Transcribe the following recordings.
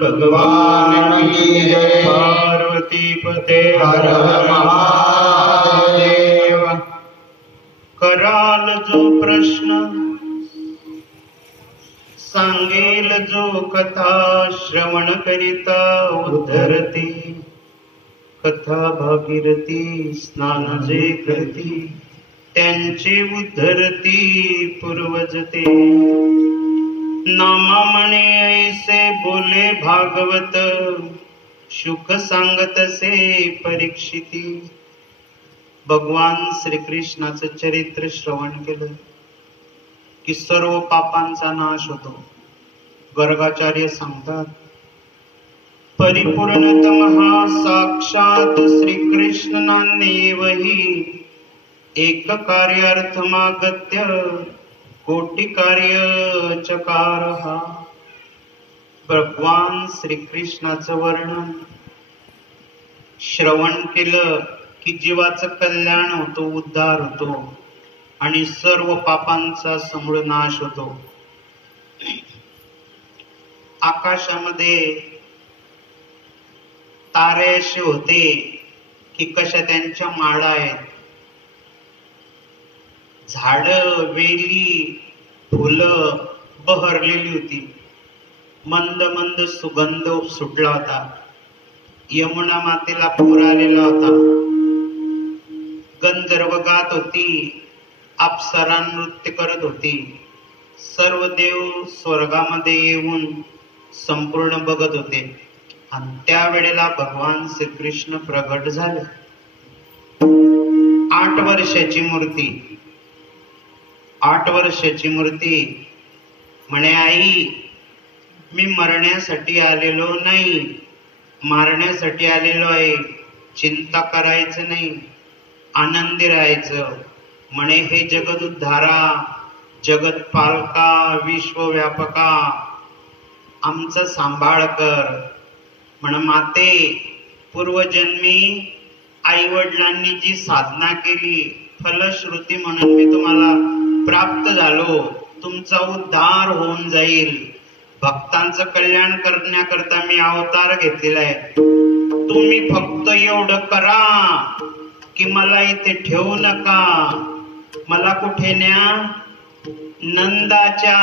भगवान की जय। पार्वती पते हर महादेव। कराल जो प्रश्न सांगेल जो कथा श्रवण करिता उद्धरती कथा भागीरथी स्नान जे करती त्यांचे उद्धरती पूर्वजते। नामा म्हणे ऐसे बोले भागवत शुक सांगत से परीक्षिती। भगवान श्रीकृष्णाचं चरित्र श्रवण केलं की सर्व पापांचा नाश होतो। गर्गाचार्य सांगतात परिपूर्णतमः साक्षात श्रीकृष्ण नान्येवहि एक कार्यार्थमागत्य कोटि कार्य चकारः। भगवान श्रीकृष्णाचं वर्णन श्रवण केलं की जीवाचं कल्याण होतो, उद्धार होतो आणि सर्व पापांचा समूळ नाश होतो। आकाशामध्ये तारे असे होते की कशा त्यांच्या माळा आहेत, झाडं वेली फुलं बहरलेली होती, मंद मंद सुगंध सुटला होता। यमुना मातेला पूर आलेला होता, गंधर्व गात होती, अप्सरा नृत्य करत होती, सर्व देव स्वर्गामध्ये येऊन संपूर्ण बघत होते। आणि त्यावेळेला भगवान श्रीकृष्ण प्रगट झाले। 8 वर्षाची मूर्ती, 8 वर्षाची मूर्ती म्हणे आई मी मरण्यासाठी आलेलो नाही, मारण्यासाठी आलेलो आहे, चिंता करायचं नाही, आनंदी राहायचं। म्हणे हे जगत उद्धारा, जगत पालका, विश्वव्यापका आमचा सांभाळ कर। म्हण माते पूर्वजन्मी आई वडिलांनी जी साधना केली फलश्रुती म्हणून मी तुम्हाला प्राप्त झालो, तुमचा उद्धार होऊन जाईल। भक्तांचं कल्याण करण्याकरता मी अवतार घेतलेला आहे। तुम्ही फक्त एवढं करा की मला इथे ठेवू नका, मला कुठे न्या, नंदाच्या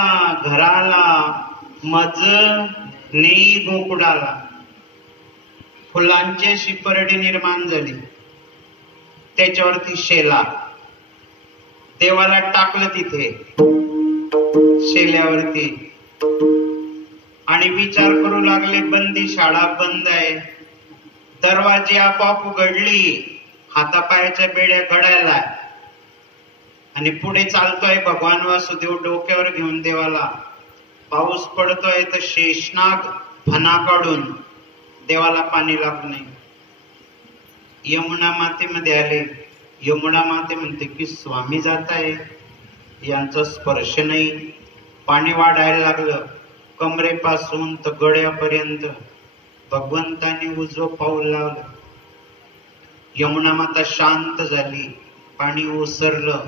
घराला, मज नेई गोकुळाला। फुलांची अशी परडी निर्माण झाली, त्याच्यावरती शेला, देवाला टाकलं तिथे शेल्यावरती आणि विचार करू लागले बंदी शाळा बंद आहे, दरवाजे आपोआप उघडली, हातापायाच्या बेड्या घडायला आणि पुढे चालतोय भगवान वासुदेव डोक्यावर घेऊन देवाला। पाऊस पडतोय तर शेषनाग फणा काढून देवाला पाणी लागू नये। यमुना मातेमध्ये आले, यमुना माते म्हणते की स्वामी जात आहे, यांचा स्पर्श नाही। पाणी वाढायला लागलं, कमरेपासून तर गळ्यापर्यंत। भगवंतांनी उजवं पाऊल लावलं, यमुना माता शांत झाली, पाणी ओसरलं।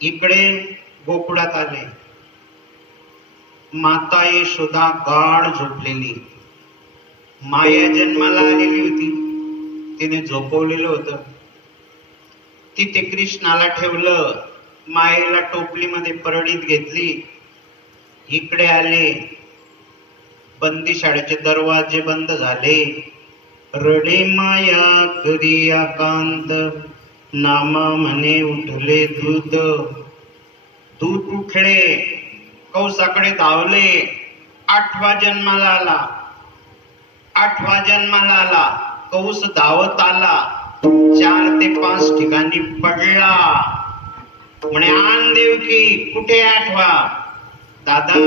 इकडे गोकुळात आले, माता यशोदा गाढ झोपलेली, माया जन्माला आलेली होती, तिने झोपवलेलं होतं। तिथे कृष्णाला ठेवलं, मायेला टोपलीमध्ये परडीत घेतली। इकडे आले, बंदीशाळेचे दरवाजे बंद झाले। रडे माया करिया कांत, नामा म्हणे उठले दूध, दूध उठले कौसाकडे धावले. 8वा जन्माला आला. 8वा जन्माला आला. कौस धावत आला. 4 ते 5 ठिकाणी पडला. म्हणे आण देवकी, कुठे 8वा? दादा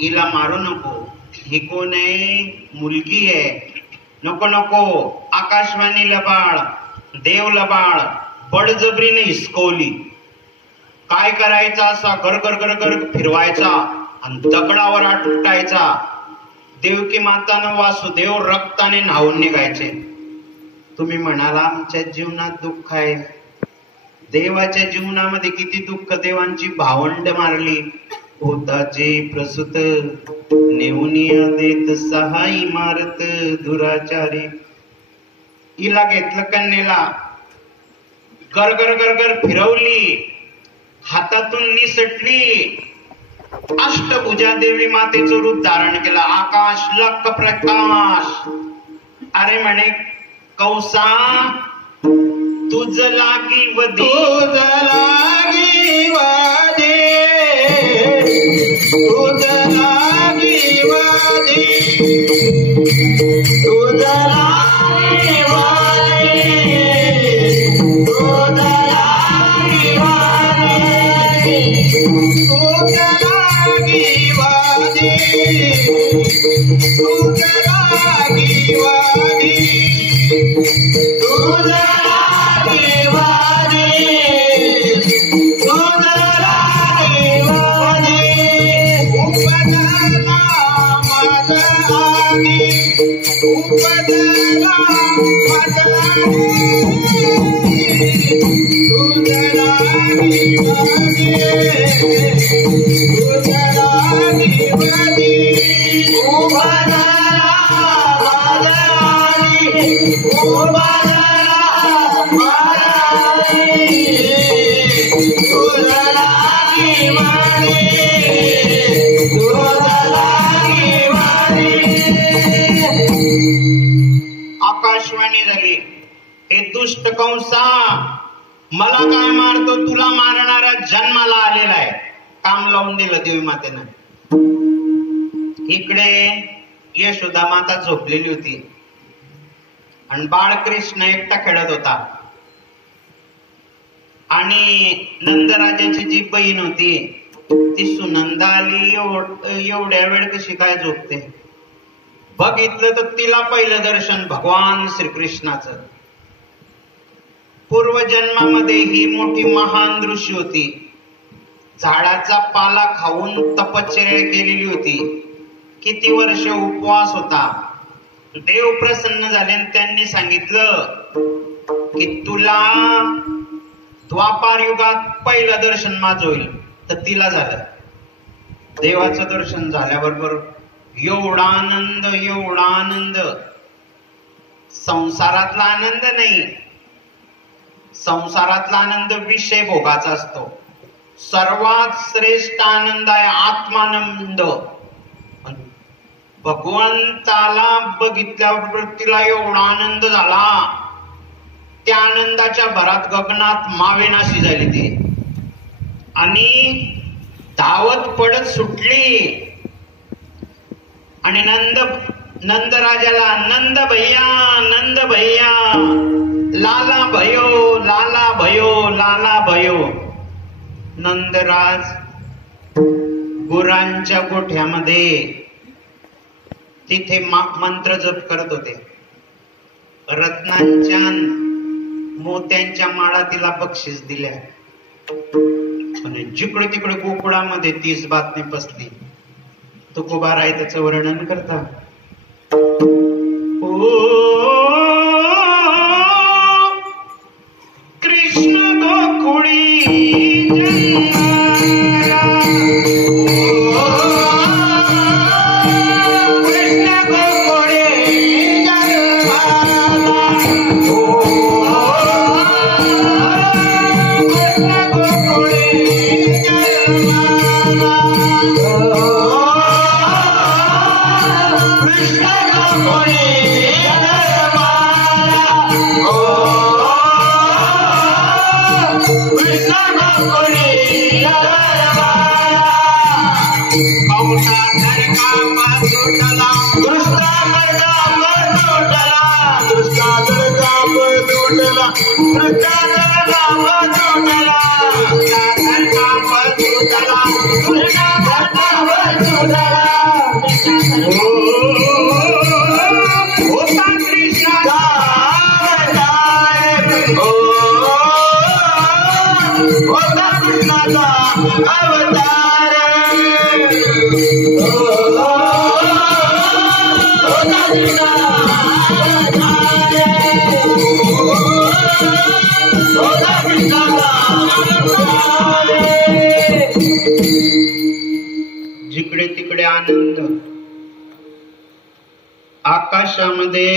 हिला मारू नको, ही कोण आहे? मुलगी आहे. नको नको. आकाशवाणी लबाड, देव लबाड, बळजबरीने हिसकवली. काय करायचा? असा गरगर गरगर फिरवायचा आणि दगडावर आटटायचा. देवकी मातानं वासुदेव रक्ताने न्हावून निघायचे. तुम्ही म्हणाला आमच्या जीवनात दुःख आहे. देवाच्या जीवनामध्ये किती दुःख. देवांची भावंड मारली. होताचे प्रसूत नेऊनिया देत 6 इमारत दुराचारी. हिला घेतलं कन्येला, गरगर गरगर फिरवली, हातातून निसटली. अष्टभुजा देवी मातेचं रूप धारण केलं. आकाश लख प्रकाश. अरे म्हणे कौसा तुझ लागी वदे, तुझ लागी वादे, तुझ लागी वादे, तुझ लागी वादे, तुझ लागी वादे, तुझ लागी वादे, तुझ लागी वादे, तुझ लागी वादे, तुझ लागी वादे. उपदला मद आदी, उपदला मद आदी, तुझ लागी वादे, तुझ लागी वादे. उपदला मद आदी, उपदला मद आदी, तुझ लागी वादे, तुझ लागी वादे. आकाशवाणी झाली. हे दुष्ट कंसा, मला काय मारतो? तुला मारणारा जन्माला आलेला आहे. काम लावून दिलं देवी मातेनं. इकडे यशोदा माता झोपलेली होती आणि बाळकृष्ण एकटा खेळत होता. आणि नंदराजाची जी बहीण होती ती सुनंदा आली. एवढ्या वेळ कशी काय झोपते? बघितलं तर तिला पहिलं दर्शन भगवान श्रीकृष्णाचं. पूर्वजन्मामध्ये ही मोठी महान ऋषी होती. झाडाचा पाला खाऊन तपश्चर्या केलेली होती. किती वर्ष उपवास होता. देव प्रसन्न झाले आणि त्यांनी सांगितलं की तुला द्वापार युगात पहिलं दर्शन माझं होईल. तर तिला झालं. देवाचं दर्शन झाल्याबरोबर एवढा आनंद, एवढा आनंद. संसारातला आनंद नाही. संसारातला आनंद विषय भोगाचा असतो. सर्वात श्रेष्ठ आनंद आहे आत्मानंद. भगवंताला बघितल्याबरोबर तिला एवढा आनंद झाला. त्या आनंदाच्या भरात गगनात मावेनाशी झाली ती आणि धावत पडत सुटली. आणि नंदराजाला नंद भैया, नंद भैया, लाला भयो, लाला भयो, लाला भयो. नंदराज गुरांच्या गोठ्यामध्ये तिथे मंत्र जप करत होते. रत्नांच्या मोत्यांच्या माळा तिला बक्षीस दिल्या. आणि जिकडे तिकडे गोकुळामध्ये 30 बातमी पसली. तुकोबा राय त्याचं वर्णन करता. कृष्ण गोकुळी जन्माला, कृष्ण गोकुळी जन्माला, कृष्ण गोकुळी जन्माला, कृष्ण गोकुळी जन्माला. जिकडे तिकडे आनंद, आकाशामध्ये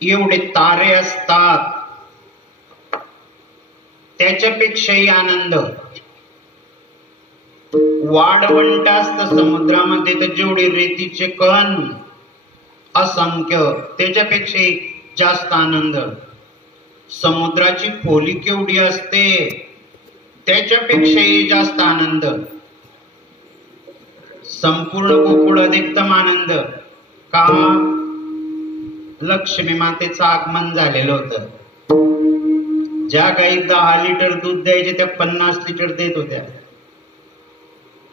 एवढे तारे असतात त्याच्यापेक्षाही आनंद, वाढवंट असत समुद्रामध्ये तर जेवढे रेतीचे कण असंख्य त्याच्यापेक्षाही जास्त आनंद, समुद्राची खोली केवढी असते त्याच्यापेक्षाही जास्त आनंद, संपूर्ण गोकुळ अधिकतम आनंद का? लक्ष्मी मातेचं आगमन झालेलं होतं. ज्या गाई 10 लिटर दूध द्यायचे त्या 50 लिटर देत होत्या.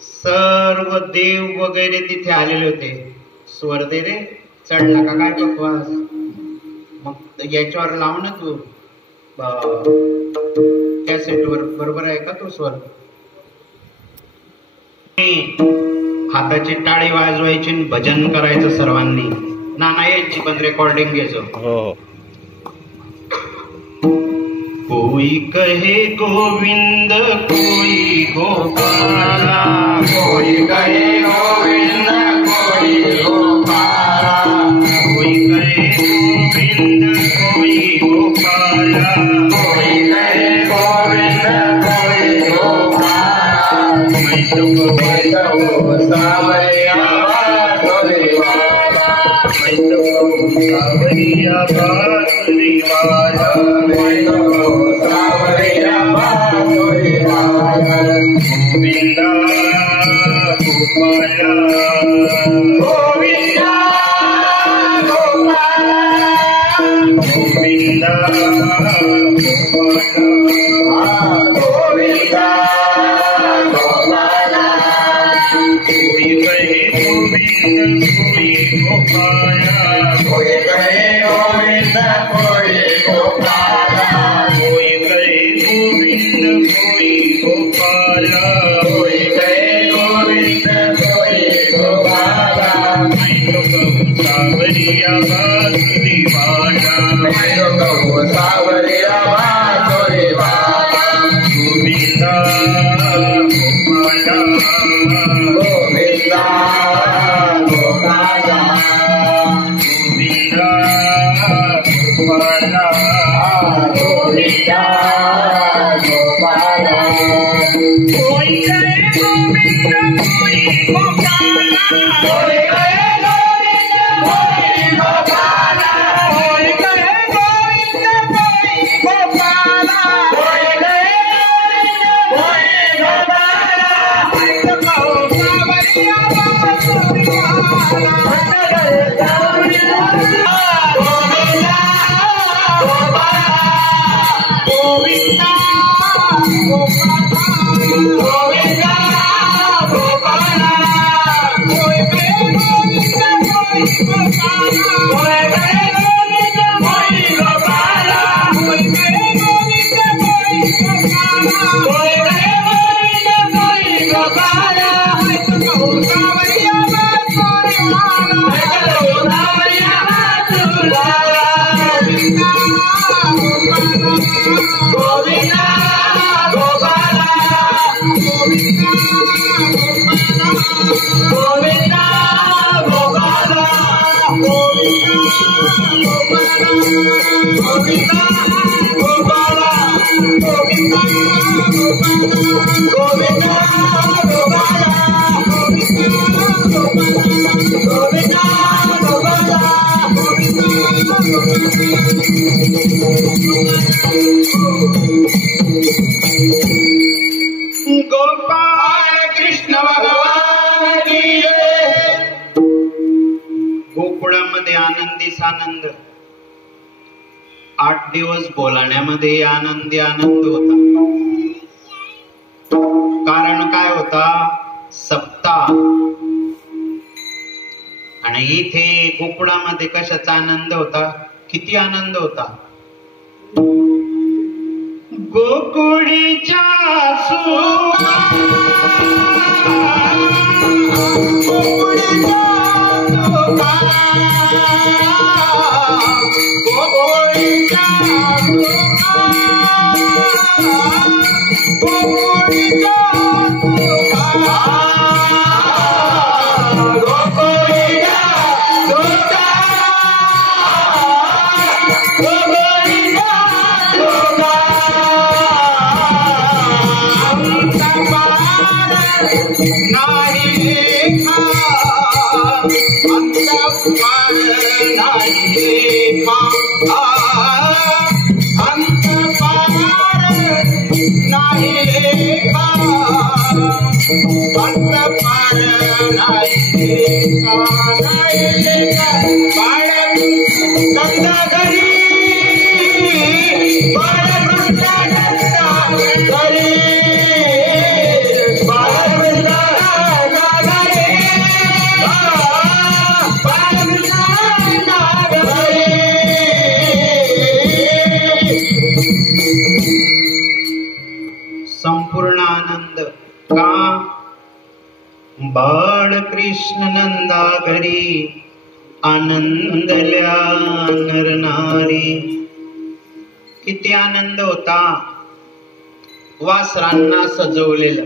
सर्व देव वगैरे तिथे आलेले होते. स्वर्दे रे चढला का काय बकवास, मग याच्यावर लाव ना तू कॅसेटवर, बरोबर आहे का तो स्वर? हाताची टाळी वाजवायची, भजन करायचं सर्वांनी. नाना यांची पण रेकॉर्डिंग घ्यायचो. कोई कहे गोविंद कोई गोपाला, कोई कहे गोविंद कोई गोपाला, कोई कहे गोविंद कोई गोपाला, कोई कहे गोविंद कोई गोपाला, मैं तो कहूँ सावरिया बांसुरी वाला, मैं तो कहूँ सावरिया बांसुरी वाला, मैं तो कहूँ सावरिया बांसुरी वाला, गोविंदा गोपाला, गोविंदा गोपाला, गोविंदा गोपाला, गोविंदा गोपाला, कोई कहे गोविंद कोई गोपाला, कोई कहे गोविंद कोई गोपाला, कोई कहे गोविंद कोई गोपाला, कोई कहे गोविंद कोई गोपाला, मैं तो कहूँ सावरिया बांसुरी वाला, मैं तो कहूँ सावरिया बांसुरी वाला, गोविंदा गोपाला, गोविंदा गोपाला, गोविंदा गोपाला, गोविंदा गोपाला, कोई कहे गोविंद कोई गोपाला, कोई कहे गोविंद कोई गोपाला, कोई कहे गोविंद कोई गोपाला, कोई कहे गोविंद कोई गोपाला, मैं तो कहूँ सावरिया बांसुरी वाला, गोविंदा गोविंदा गोपाला, कोई कहे गोविंद कोई गोपाला, कोई कहे गोविंद कोई गोपाला, कोई कहे गोविंद कोई गोपाला, कोई कहे गोविंद कोई गोपाला, मैं तो कहूँ सावरिया बांसुरी वाला, मैं तो कहूँ सावरिया बांसुरी वाला, गोविंदा गोपाला, गोविंदा गोपाला, गोविंदा गोपाला, गोविंदा गोपाला, गोविंदा गोपाला, गोविंदा गोपाला, गोविंदा गोपाला, गोविंदा गोपाला, गोविंदा गोपाला. गोपाल कृष्ण भगवान की गोकुळामध्ये आनंदीच आनंद. 8 दिवस बोलाण्यामध्ये आनंदी आनंद होता. कारण काय होता? सप्ताह. आणि इथे गोकुळामध्ये कशाचा आनंद होता? किती आनंद होता? गोकुळीच्या संपूर्ण आनंद. का? बाळ कृष्ण नंदा घरी आनंदल्या नर नारी. किती आनंद होता. वासरांना सजवलेलं,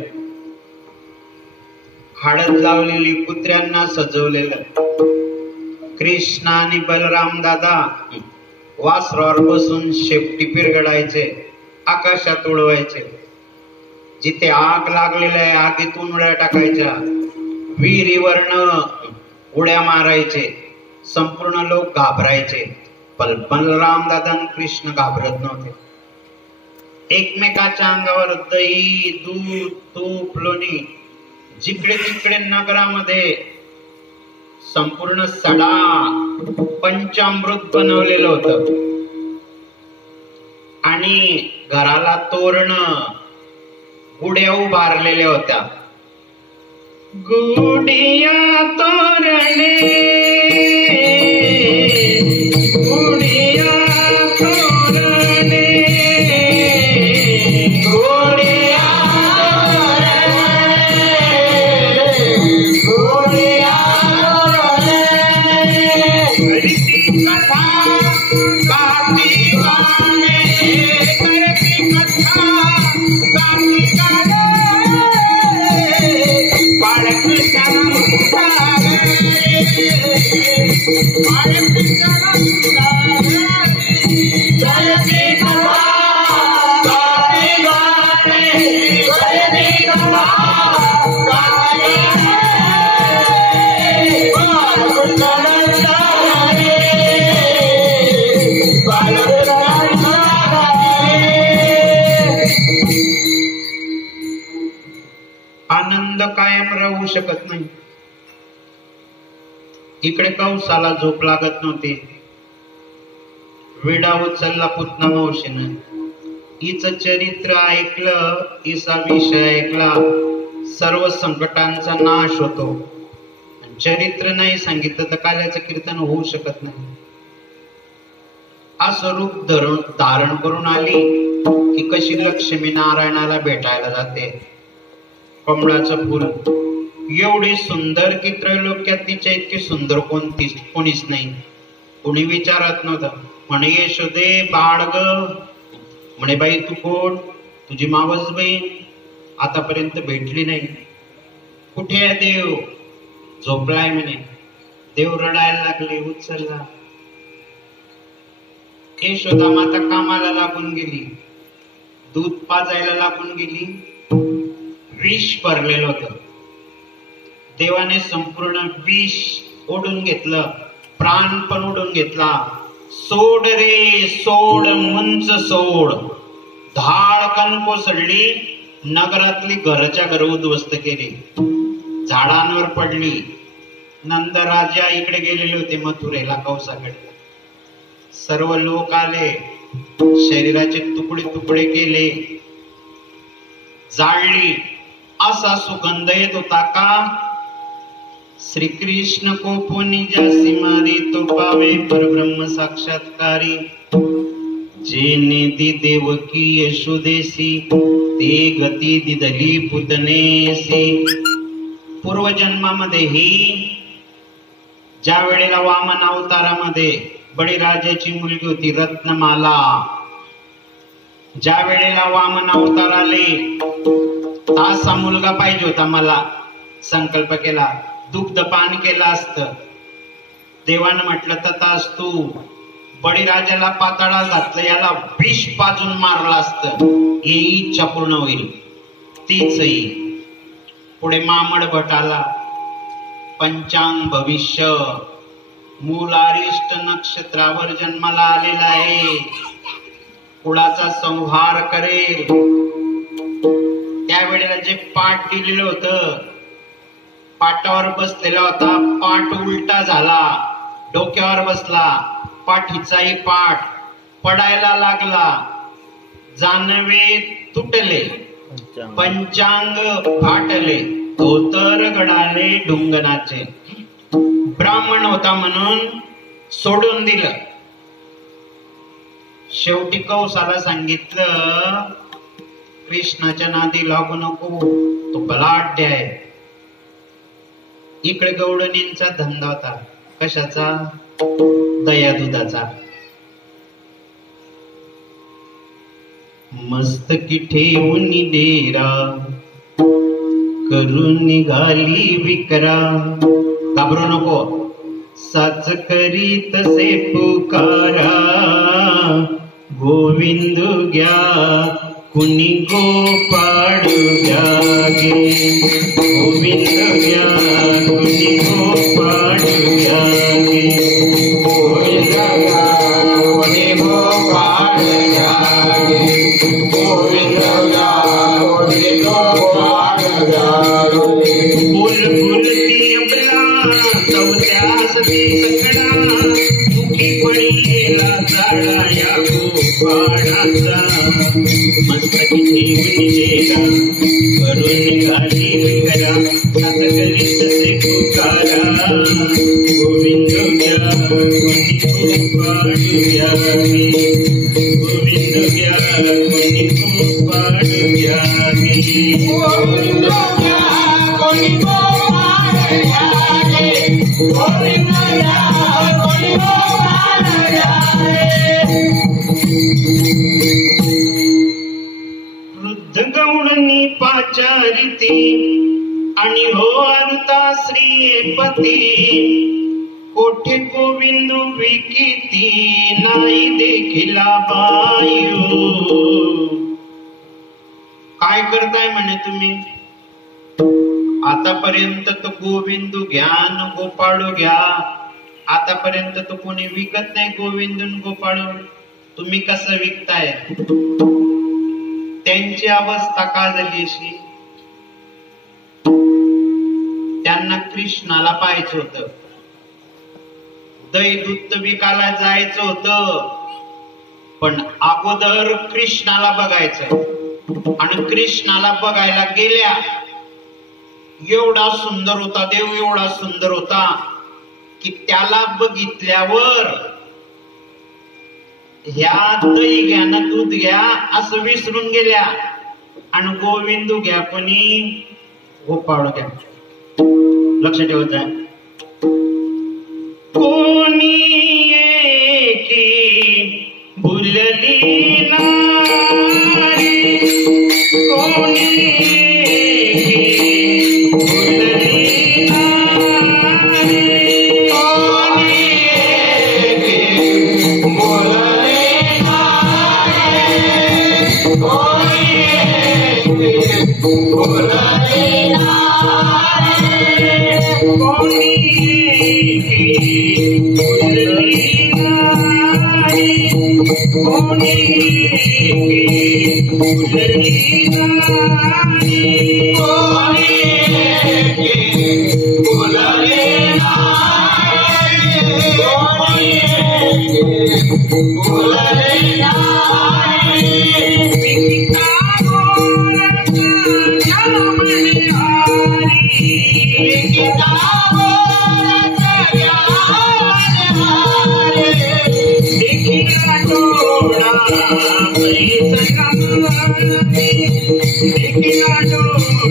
हळद लावलेली, कुत्र्यांना सजवलेलं. कृष्ण आणि बलराम दादा वासरावर बसून शेपटी पिरगडायचे, आकाशात उडवायचे. जिथे आग लागलेल्या आहे आगीतून उड्या टाकायच्या, विहिरीवरनं उड्या मारायचे. संपूर्ण लोक घाबरायचे, पण बलराम दादा आणि कृष्ण घाबरत नव्हते. एकमेकाच्या अंगावर दही, दूध, तूप, लोणी, जिकडे तिकडे नगरामध्ये संपूर्ण सडा पंचामृत बनवलेलं होतं. आणि घराला तोरण, गुड्या उभारलेल्या होत्या. गुडिया तोरणे, गुडिया तोरणे, गुडिया गुडिया कथा गाती गाणे, करती कथा गाती गाणे. आनंद कायम राहू शकत नाही. इकडे कंसाला झोप लागत नव्हती. विडा उचलला पुतना मावशीनं. हिचं चरित्र ऐकलं, हिचा विषय ऐकला, सर्व संकटांचा नाश होतो. चरित्र नाही सांगितलं तर काल्याचं कीर्तन होऊ शकत नाही. असं रूप धारण करून आली की कशी लक्ष्मी नारायणाला भेटायला जाते. कमळाचं फुल एवढी सुंदर की त्रैलोक्यात तिच्या इतकी सुंदर कोणीच नाही. कोणी विचारत नव्हतं. म्हणे यशोदे बाळ ग. म्हणे बाई तू कोण? तुझी मावस बहीण आतापर्यंत भेटली नाही. कुठे आहे देव? झोपलाय म्हणे. देव रडायला लागले, उचलला. यशोदा माता कामाला लागून गेली, दूध पाजायला लागून गेली. विष भरलेलं होतं. देवाने संपूर्ण विष ओढून घेतलं, प्राण पण ओढून घेतला. सोड रे सोड मंच सोड, धाडकन कोसळली, नगरातली घरच्या घर उद्ध्वस्त केली, झाडांवर पडली. नंदराजा इकडे गेलेले होते मथुरेला कौसाकडे. सर्व लोक आले, शरीराचे तुकडे तुकडे केले, जाळली. असा सुगंध येत होता का श्रीकृष्ण को पुनि जासी मारी, तो पावे परब्रह्म साक्षात्कारी. जेने दी देवकी यशोदेसी, ते गती दिदली पुतनेसी. पूर्वजन्मामध्येही ज्या वेळेला वामन अवतारामध्ये बळीराजाची मुलगी होती रत्नमाला, ज्या वेळेला वामन अवतार आले, तासा मुलगा पाहिजे होता मला, संकल्प केला, दुग्धपान केलं असतं. देवानं म्हटलं तथास्तु. बळीराजाला पाताळात घातलं, याला विष पाजून मारलं असतं, ही इच्छा पूर्ण होईल. तीच येईल. पुढे मामड भट आला. पंचांग भविष्य, मूल अरिष्ट नक्षत्रावर जन्माला आलेला आहे, कुळाचा संहार करेल. त्यावेळेला जे पाठ दिलेलं होतं, पाटावर बसलेला होता, पाठ उलटा झाला, डोक्यावर बसला, पाठीचाही पाठ पडायला लागला, जानवे तुटले, पंचांग फाटले, धोतर गडाले ढुंगणाचे. ब्राह्मण होता म्हणून सोडून दिलं. शेवटी कौसाला सांगितलं, कृष्णाच्या नादी लागू नको, तो बलाढ्य आहे. इकडे गवळणींचा धंदा होता. कशाचा? दया दुधाचा. मस्तकी ठेवून डेरा, करून निघाली विकरा. घाबरू नको, साच करी तसे पुकारा, गोविंद घ्या कुणी गोपाळ घ्या गे, गोविंद घ्या कुणी गोपाळ घ्या गे, गोविंद घ्या कुणी गोपाळ घ्या गे, गोविंद घ्या कुणी गोपाळ घ्या गे. फुल फुलती आपला चौथ्यास ती सकडा, मुखी पडलेला झाडा या गोपाळाचा. मस्तकी ठेवून डेरा, करून निघाली विकरा, साच करी तसे पुकारा, गोविंद घ्या कुणी गोपाळ घ्या गे, गोविंद घ्या कुणी गोपाळ घ्या गे, गोविंद घ्या कुणी गोपाळ घ्या गे, गोविंद घ्या कुणी गोपाळ घ्या गे. वृद्ध गौडनी पाचारिती, आणि हो अरुता श्री पती, कोठे गोविंद विकिती, नाही देखिला बायू. काय करताय म्हणे तुम्ही? आतापर्यंत तो गोविंद घ्या न गोपाळू घ्या, आतापर्यंत तो कोणी विकत नाही गोविंद गोपाळू, तुम्ही कसं विकताय? त्यांची अवस्था का झाली अशी? त्यांना कृष्णाला पाहायचं होतं, दही दूध विकायला जायचं होतं, पण अगोदर कृष्णाला बघायचं. आणि कृष्णाला बघायला गेल्या, एवढा सुंदर होता देव, एवढा सुंदर होता की त्याला बघितल्यावर ह्या दही घ्या ना दूध घ्या असं विसरून गेल्या, आणि गोविंद घ्या कोणी गोपाळ घ्या. लक्ष ठेवायचं, कोणी एकी भुलली नारी, कोणी एकी भुलली नारी, कोणी एकी भुलली नारी, कोणी एकी भुलली नारी, कोणी एकी भुलली नारी. देखिला डोळा